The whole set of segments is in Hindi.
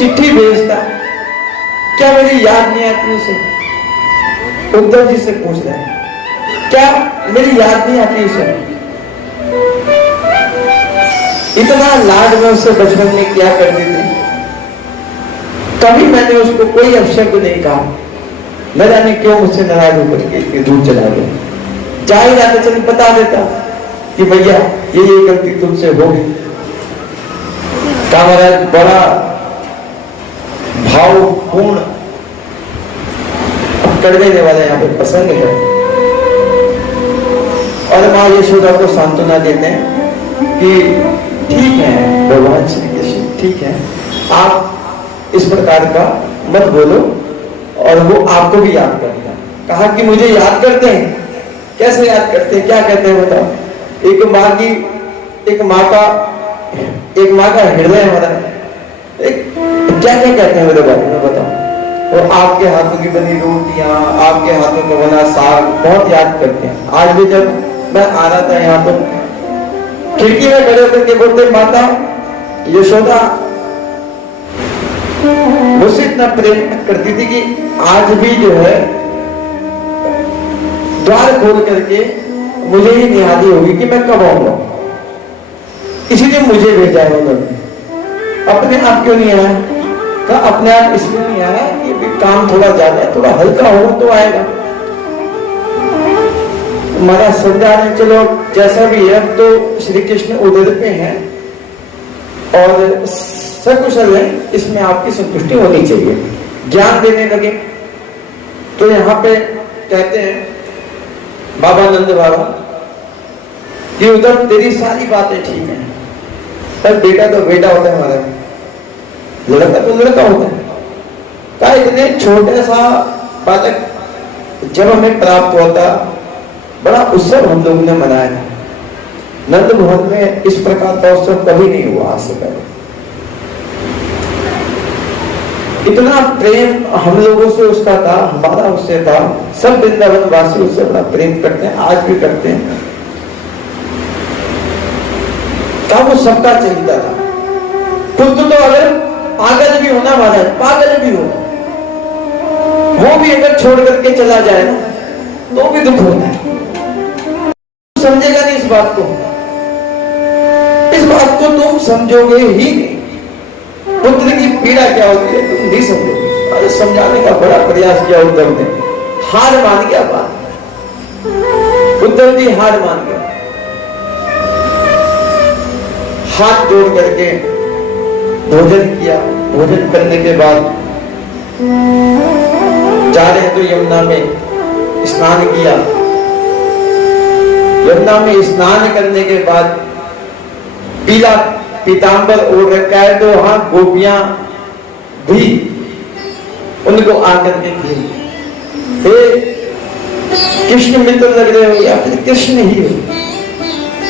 चिट्ठी भेजता, क्या मेरी याद नहीं आती उसे? उद्धव जी से पूछ रहे हैं, क्या मेरी याद नहीं आती उसे? इतना लाड में उससे बचपन में क्या करती थी, कभी मैंने उसको कोई अपशब्द नहीं कहा। न जाने क्यों मुझसे नाराज होकर के दूर चला गया। जाहिर जाते चल बता देता कि भैया ये गलती तुमसे हो गई। का महाराज बड़ा भावपूर्ण कर देने वाला यहाँ पे प्रसंग है। और माँ यशोदा को सांत्वना देते हैं कि ठीक है भगवान श्री कृष्ण, ठीक है, आप इस प्रकार का मत बोलो, और वो आपको भी याद करता है। कहा कि मुझे याद करते हैं, कैसे याद करते हैं, क्या कहते हैं बताओ? एक माँ का हृदय हमारा क्या क्या कहते हैं मेरे बारे में बताओ? और आपके हाथों की बनी रोटियां, आपके हाथों का बना साग बहुत याद करते हैं। आज भी जब मैं आ रहा था यहाँ तो खिड़की में खड़े होकर के बोलते, माता यशोदा मुझसे इतना प्रेम करती थी कि आज भी जो है द्वार खोल करके मुझे ही निहारी होगी कि मैं कब आऊंगा। इसीलिए मुझे भेजा है उन्होंने, अपने आप क्यों नहीं आया? कहा अपने आप इसलिए नहीं आया कि काम थोड़ा ज्यादा है, थोड़ा हल्का होगा तो आएगा। महाराज समझा रहे, चलो जैसा भी है, तो श्री कृष्ण उधर पे हैं और सकुशल है, इसमें आपकी संतुष्टि होनी चाहिए। ज्ञान देने लगे तो यहाँ पे कहते हैं बाबा नंद बाबा कि उधर तेरी सारी बातें ठीक है, पर बेटा तो बेटा होता है हमारा, लड़का तो लड़का होता है। क्या इतने छोटे सा बालक जब हमें प्राप्त होता, बड़ा उत्सव हम लोगों ने मनाया था। नंद भवन में इस प्रकार का उत्सव कभी नहीं हुआ आज से पहले। इतना प्रेम हम लोगों से उसका था, हमारा उससे था। सब वृंदावन वासी उससे बड़ा प्रेम करते हैं, आज भी करते हैं। तब वो सबका चाहिए था। खुद तो अगर पागल भी हो ना महाराज, पागल भी हो, वो भी अगर छोड़ करके चला जाए ना तो भी दुख होता है। समझेगा नहीं इस बात को, इस बात को तुम समझोगे ही नहीं। पुत्र की पीड़ा क्या होती है तुम नहीं समझोगे। अरे समझाने का बड़ा प्रयास किया उद्धव ने, हार मान गया बात। उद्धव जी हार मान गया, हाथ जोड़ करके भोजन किया। भोजन करने के बाद जा रहे हैं तो यमुना में स्नान किया। यमुना में स्नान करने के बाद पीला पीतांबर ओढ़ रखा है, तो वहां गोपियां भी उनको आकर के थी, हे कृष्ण मित्र लग रहे हो या फिर कृष्ण ही हो,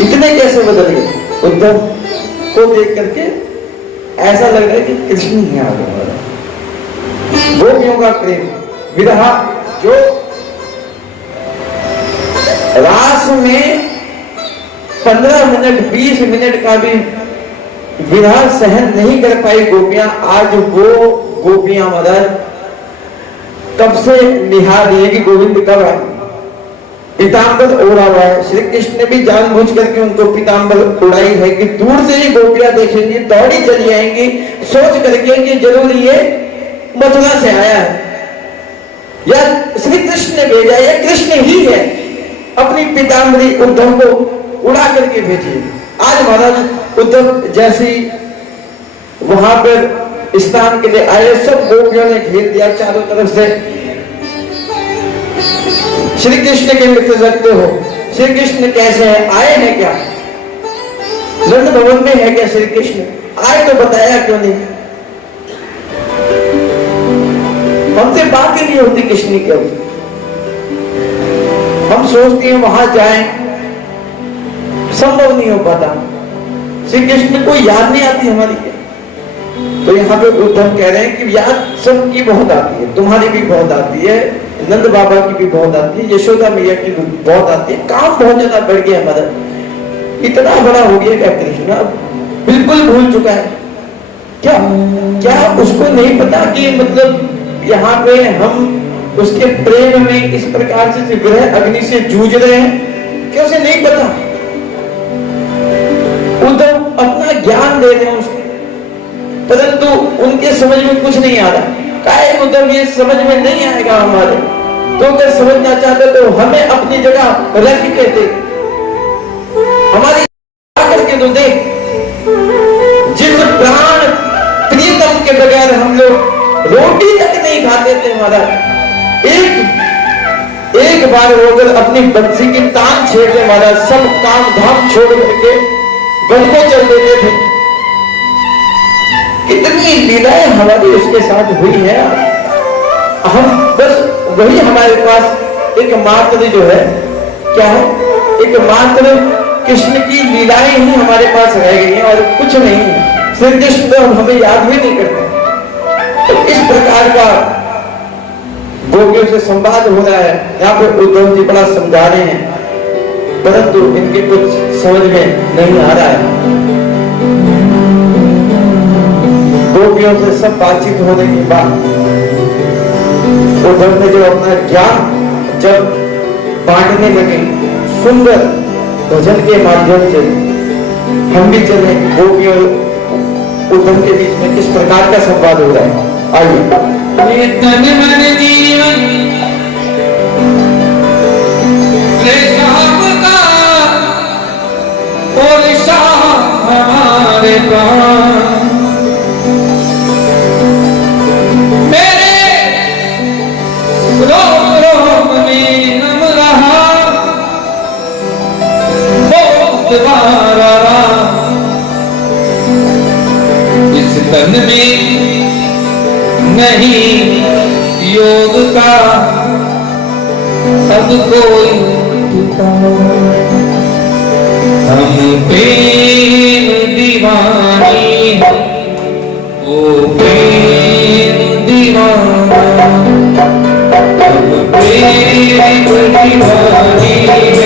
इतने कैसे बदल गए? उद्धव को देख करके ऐसा लग रहा है कि कृष्ण ही आ गया। गोपियों का प्रेम विरहा, जो रास में 15 मिनट 20 मिनट का भी विरह सहन नहीं कर पाई गोपियां, आज वो गोपियां महाराज तब से निहार रही है कि गोविंद कब आए। पीतांबर ओढ़ा हुआ है, श्री कृष्ण ने भी जानबूझ करके उनको पीतांबर उड़ाई है कि दूर से ही गोपियां देखेंगी, दौड़ी चली आएंगी, सोच करके कि जरूर ये मथुरा से आया है या श्री कृष्ण ने भेजा या कृष्ण ही है, अपनी पीतांबरी उद्धव को उड़ा करके भेजी। आज महाराज उद्धव जैसी वहां पर स्नान के लिए आए, सब गोपियों ने घेर दिया चारों तरफ से। श्री कृष्ण के मित्र लगते हो, श्री कृष्ण कैसे हैं, आए हैं क्या, नंद भवन में है क्या श्री कृष्ण, आए तो बताया क्यों नहीं? हमसे बात ही नहीं होती कृष्ण की। हम सोचते हैं वहां जाएं, संभव नहीं हो पाता। श्री कृष्ण को याद नहीं आती हमारी। तो यहाँ पे उद्धव कह रहे हैं कि याद सबकी बहुत आती है, तुम्हारी भी बहुत आती है, नंद बाबा की भी बहुत आती है, यशोदा मैया की भी बहुत आती है। काम बहुत ज्यादा बढ़ गया हमारा, इतना बड़ा हो गया क्या कृष्ण, बिल्कुल भूल चुका है। क्या क्या उसको नहीं पता कि मतलब यहाँ पे हम उसके प्रेम में इस प्रकार से विरह अग्नि से जूझ रहे हैं? क्या उसे नहीं पता? उद्धव अपना ज्ञान दे रहे हैं उसको, परंतु उनके समझ में कुछ नहीं आ रहा। काहे उद्धव ये समझ में नहीं आएगा हमारे, तो अगर समझना चाहते तो हमें अपनी जगह रख के दे, हमारी करके तो देख। जिस प्राण प्रियतम के बगैर हम लोग रोटी तक नहीं खाते थे महाराज, एक बार वो अगर अपनी बच्ची की तान छेड़ दे महाराज, सब काम धाम छोड़ करके वन को चल देते थे। कितनी लीलाएं हमारी उसके साथ हुई है। हम बस वही हमारे पास एक मात्र जो है, क्या है, एक मात्र कृष्ण की लीलाएं ही हमारे पास रह गई हैं और कुछ नहीं। श्री कृष्ण तो हमें याद भी नहीं करते। तो इस प्रकार का गोपियों से संवाद हो रहा है। यहाँ पे उद्धव जी बड़ा समझा रहे हैं, परंतु इनके कुछ समझ में नहीं आ रहा है। गोपियों से सब बातचीत होने के बाद उद्धव ने जो अपना ज्ञान जब बांटने लगे, सुंदर भजन के माध्यम से हम भी चले। गोपियों उद्धव के बीच में किस प्रकार का संवाद हो रहा है, आइए। तन मन जीवन और शाम हमारे पास, मेरे रोम रोम में नम रहा बहुत बारा, इस तन में नहीं योग का सब कोई हम प्रेम दीवानी है, ओ प्रेम दीवाना, हम प्रेम दीवानी है,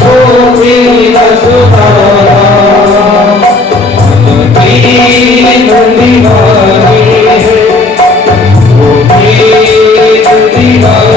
ओ प्रेम दीवाना, प्रेम दीवानी है, प्रेम दीवाना,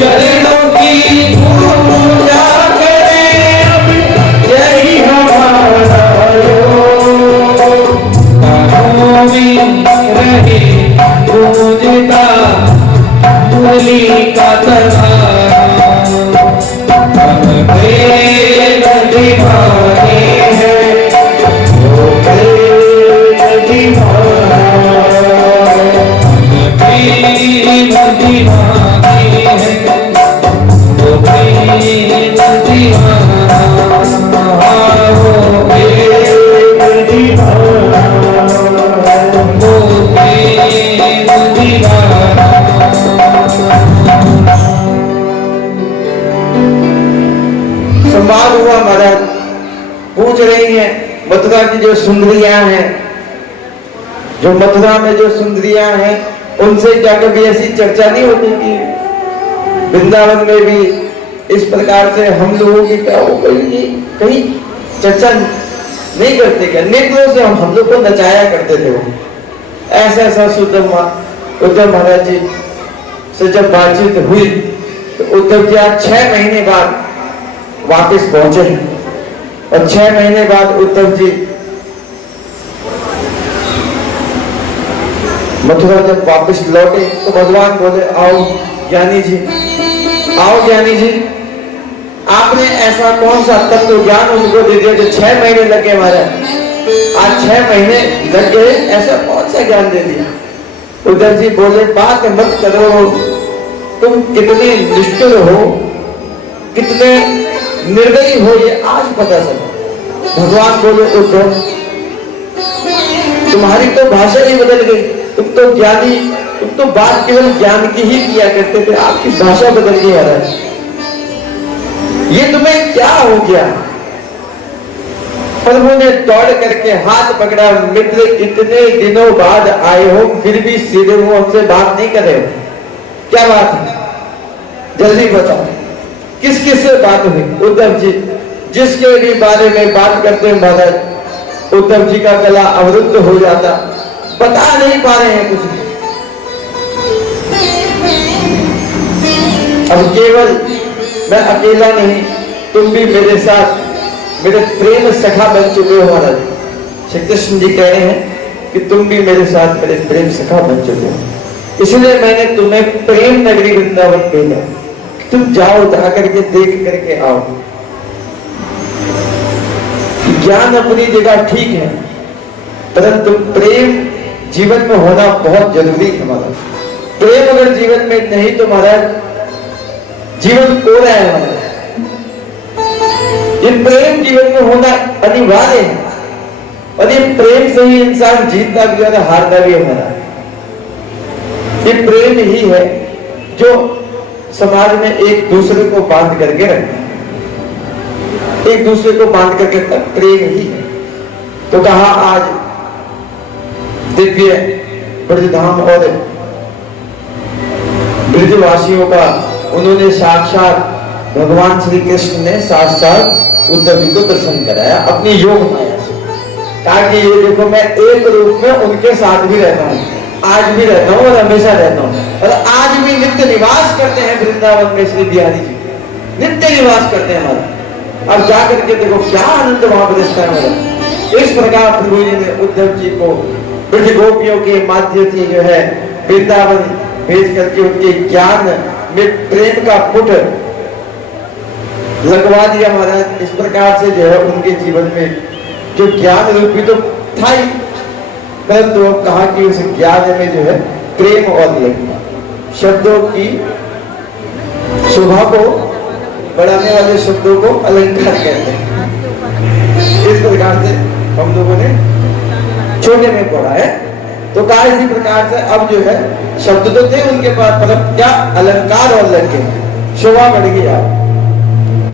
चरणों की पूजा करें, अब यही हमारा संवाद हुआ महाराज। पूछ रही हैं मथुरा की जो सुंदरियां हैं, जो मथुरा में जो सुंदरियां हैं, उनसे क्या कभी ऐसी चर्चा नहीं होती कि वृंदावन में भी इस प्रकार से हम लोगों की क्या हो कहीं चर्चा नहीं करते क्या? नेत्रों से हम लोग को नचाया करते थे वो। ऐसा ऐसा उद्धव महाराज जी से जब बातचीत हुई तो उद्धव जी आज 6 महीने बाद वापस पहुंचे और 6 महीने बाद उद्धव जी मथुरा जब वापस लौटे तो भगवान बोले आओ ज्ञानी जी, आओ ज्ञानी जी, आपने ऐसा कौन सा तत्व ज्ञान उनको दे दिया जो 6 महीने लगे हमारे? आज 6 महीने लग गए, ऐसा कौन सा ज्ञान दे दिया? उद्धव जी बोले बात मत करो, तुम कितने निष्ठुर हो, कितने निर्दयी हो, ये आज पता चला। भगवान बोले उद्धव तुम्हारी तो भाषा ही बदल गई, तुम तो ज्ञानी, तुम तो बात केवल ज्ञान की ही किया करते थे, आपकी भाषा बदल गई महाराज। ये तुम्हें क्या हो गया? प्रभु ने दौड़ करके हाथ पकड़ा, मित्र इतने दिनों बाद आए हो फिर भी सीधे मुंह हमसे बात नहीं कर रहे हो, क्या बात है? जल्दी बताओ किस किस से बात हुई? उद्धव जी जिसके भी बारे में बात करते महाराज उद्धव जी का गला अवरुद्ध हो जाता, बता नहीं पा रहे हैं कुछ भी। अब केवल मैं अकेला नहीं, तुम भी मेरे साथ मेरे प्रेम सखा बन चुके हो महाराज। श्री कृष्ण जी कह रहे हैं कि तुम भी मेरे साथ मेरे प्रेम सखा बन चुके हो, इसलिए मैंने तुम्हें प्रेम नगरी वृंदावन भेजा, तुम जाओ, जाकर के देख करके आओ। ज्ञान अपनी जगह ठीक है, परंतु प्रेम जीवन में होना बहुत जरूरी है महाराज। प्रेम अगर जीवन में नहीं तो महाराज जीवन कोरा है महाराज। ये प्रेम जीवन में होना अनिवार्य है और ये प्रेम से ही इंसान जीतता भी और हारता भी है महाराज। ये प्रेम ही है जो समाज में एक दूसरे को बांध करके रखता है, एक दूसरे को बांध करके रखता है, प्रेम ही है। तो कहा आज दिव्य ब्रजधाम और ब्रजवासियों का उन्होंने साक्षात भगवान श्री कृष्ण ने साथ साथ उद्धव जी को दर्शन कराया अपनी योग माया से। कहा कि ये देखो मैं एक रूप में उनके साथ भी रहता हूँ, आज भी रहता हूँ और हमेशा रहता हूँ, और आज भी नित्य निवास करते हैं वृंदावन में श्री बिहारी जी, नित्य निवास करते हैं हमारा। अब जाकर के देखो क्या आनंद वहां बरसता है हमारा। इस प्रकार प्रभु जी ने उद्धव जी को ब्रज गोपियों के माध्यम से जो है वृंदावन भेज करके उनके ज्ञान में प्रेम का पुट लगवा दिया महाराज। इस प्रकार से जो है उनके जीवन में जो ज्ञान रूपी तो था ही, परंतु अब कहा कि उस ज्ञान में जो है प्रेम और लगना, शब्दों की शोभा को बढ़ाने वाले शब्दों को अलंकार कहते हैं। इस प्रकार से हम लोगों ने छोटे में पढ़ा है। तो कहा इसी प्रकार से अब जो है शब्द तो थे उनके पास, मतलब क्या अलंकार और लग गए, शोभा बढ़ गई।